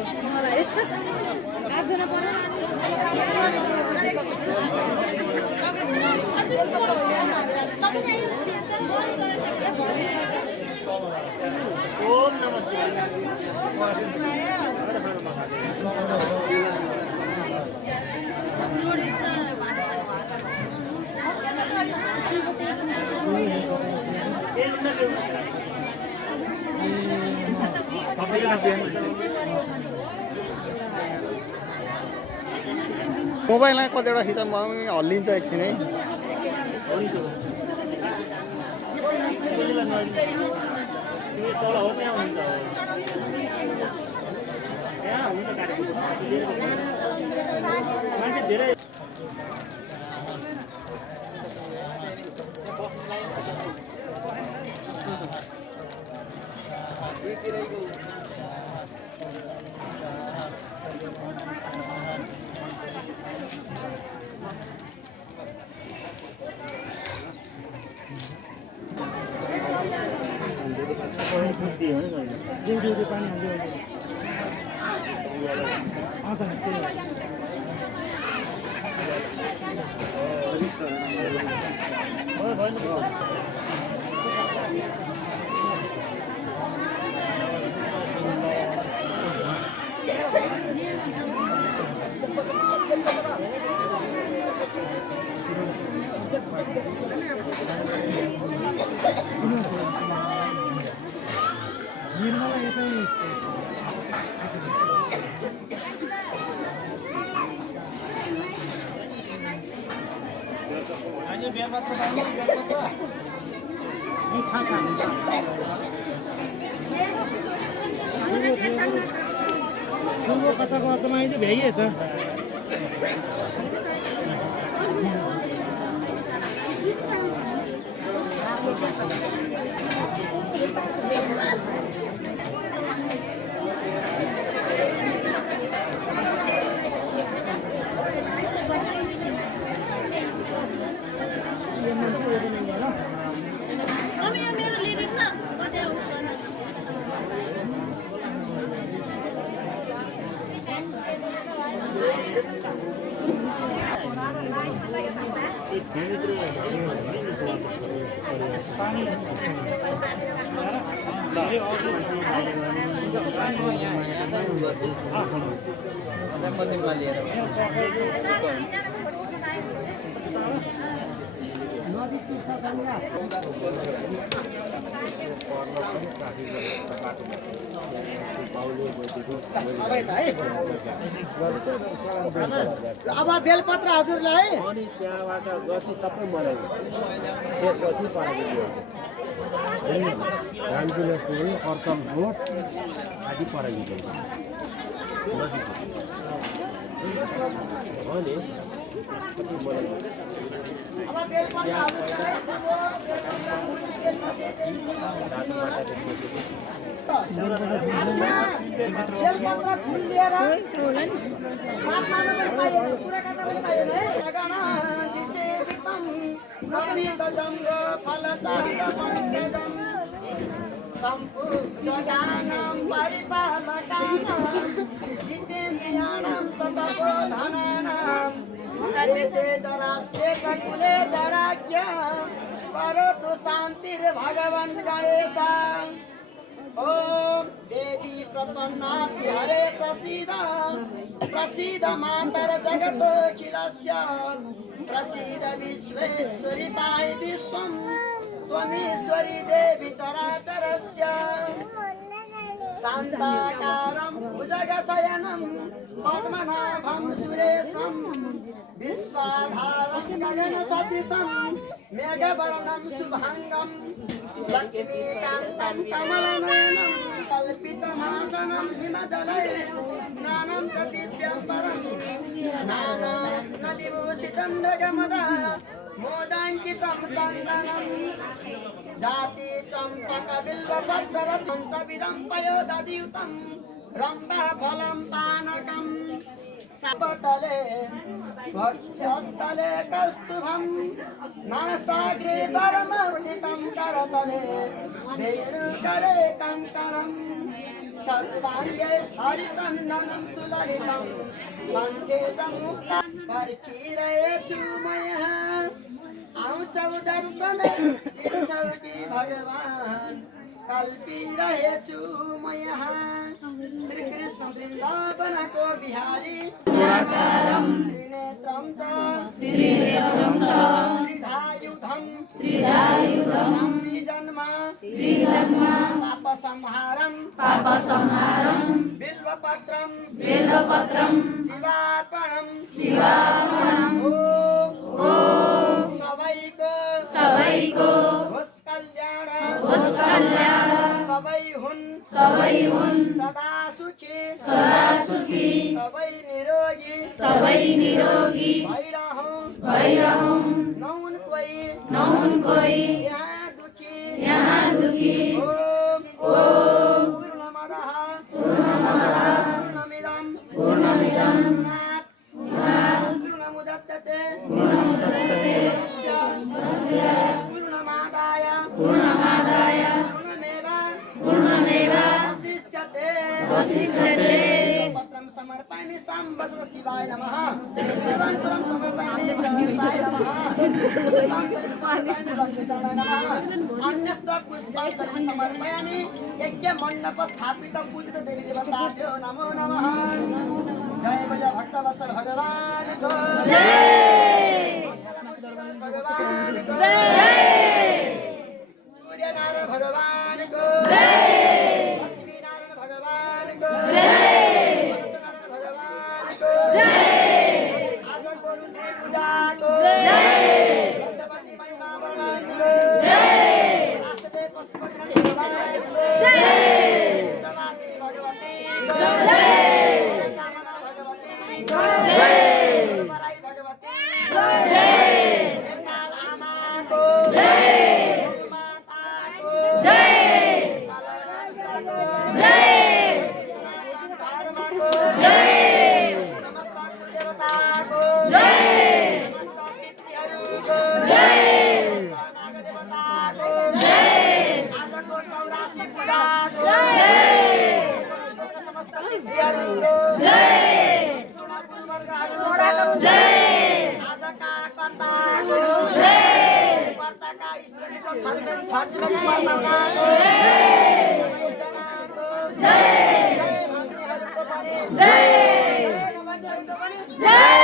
मलाई आजन पर्यो ओम नमः मोबाइलमा कतिवटा खिच्दा म हल्लिन्छ एकछिन है कताको चाहिँ भ्याइएछ अब बेलपत्र हजुरलाई अनि त्यहाँबाट गसी सबै मलाई त्यसपछि पराइदियो रामजुले सुरु अर्कम रोड आदि पराइदियो अनि अब बेलपत्र सम्पूर्णजगानां परिपालकानां जितेन्द्रियाणां तथा बोधनानां देशे च राष्ट्रे च कुले च राज्ञा करोतु शान्तिर्भगवन् गणेशः ओम देवी प्रपन्नाति हरे प्रसीद प्रसीद मातर जगतोऽखिलस्य प्रसीद विश्वेश्वरि पाहि विश्वं त्वमीश्वरी देवी चराचरस्य शान्ताकारं भुजगशयनं पद्मनाभं सुरेशं विश्वाधारं गगनसदृशं मेघवर्णं शुभाङ्गं लक्ष्मीकान्तं कमलनयनं कल्पितमासनं हिमजले स्नानं च दिव्यम्बरं नानारत्नविभूषितं मृगमदा मोदाङ्कितं चन्दनं जाति चम्पकबिल्वपत्ररथं च विदं पयोदधियुतं रम्भाफलं पानकं सपटले वक्षस्थले कौस्तुभं नासाग्रे वरमौलिकं करतले वेणुकरे कङ्कणं सर्वाङ्गे हरिचन्दनं सुललितं कण्ठे च मुक्ता पर्खिरहेछु म यहाँ आउँछौ दर्शन दिन्छौ कि भगवान् कल्पिरहेछु म यहाँ श्रीकृष्ण वृन्दावनको बिहारी त्रिनेत्रं च त्रिधायुधं त्रिजन्म पापसंहारं बिल्वपत्रं शिवार्पणं ॐ सबैको होस् कल्याण सबै हुन् सदा सुखी सबै निरोगी भइरहौं नहुन् कोही यहाँ दुखी ओम पूर्णमदः पूर्णमिदं पूर्णमुदच्यते पूर्णमादाय पूर्णमेव वसिष्यते पत्रं समर्पयामि साम्ब शिवाय नमः देवान्तरं समर्पयामि गणेशाय नमः पुष्पाञ्जलिं समर्पयामि लक्ष्मीनारायणाय नमः अन्यश्च पुष्पाञ्जलिं समर्पयामि यज्ञमण्डपस्थापितं पूजित देवी देवताभ्यो नमो नमः जय बोलो भक्तवत्सल भगवान को जय भगवान को जय सूर्यनारायण भगवान को जय लक्ष्मीनारायण भगवान को जय परशुनारायण भगवान को जय आज को रुद्र पूजा को जय पंचवटी महिमा भगवान को जय राष्ट्रदेव पशुपति भगवान को जय नमामि भगवती को जय जय